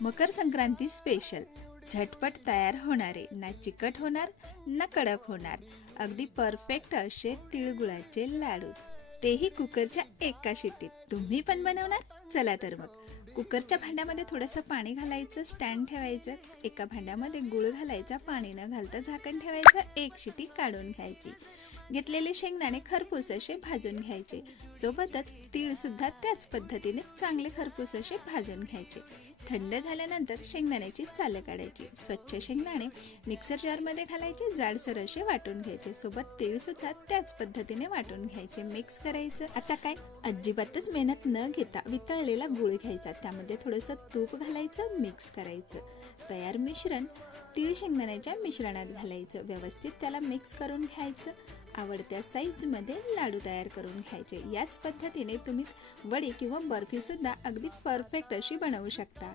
Makar Sankranti special, झटपट तयार होणारे, ना चिकट होणार ना कडक होणार, अगदी परफेक्ट असे तिळगुळाचे लाडू, तेही कुकरच्या एका शिट्टीत. तुम्ही पण बनवणार? चला तर मग. कुकरच्या भांड्यामध्ये थोडंसं पाणी घालायचं, स्टँड ठेवायचं, एका भांड्यामध्ये गुळ घालायचा, पाणी न घालता झाकण ठेवायचं, एक शिटी काढून घ्यायची. घेतलेले शेंगदाणे खरपूस असे भाजून घ्यायचे. सोबतच तीळ सुद्धा त्याच पद्धतीने चांगले खरपूस असे भाजून घ्यायचे. थंड झाल्यानंतर शेंगदाण्याची सालं काढायची. स्वच्छ शेंगदाणे मिक्सर जारमध्ये घालायचे, जाडसर असे वाटून घ्यायचे. सोबत तीळ सुद्धा त्याच पद्धतीने वाटून घ्यायचे, मिक्स करायचं. आता काय, अजिबातच मेहनत न घेता वितळलेला गुळ घ्यायचा, त्यामध्ये थोडंसं तूप घालायचं, मिक्स करायचं. तयार मिश्रण तीळ शेंगदाण्याच्या मिश्रणात घालायचं, व्यवस्थित त्याला मिक्स करून घ्यायचं. आवडत्या साईजमध्ये लाडू तयार करून घ्यायचे. याच पद्धतीने तुम्ही वडी किंवा बर्फी सुद्धा अगदी परफेक्ट अशी बनवू शकता.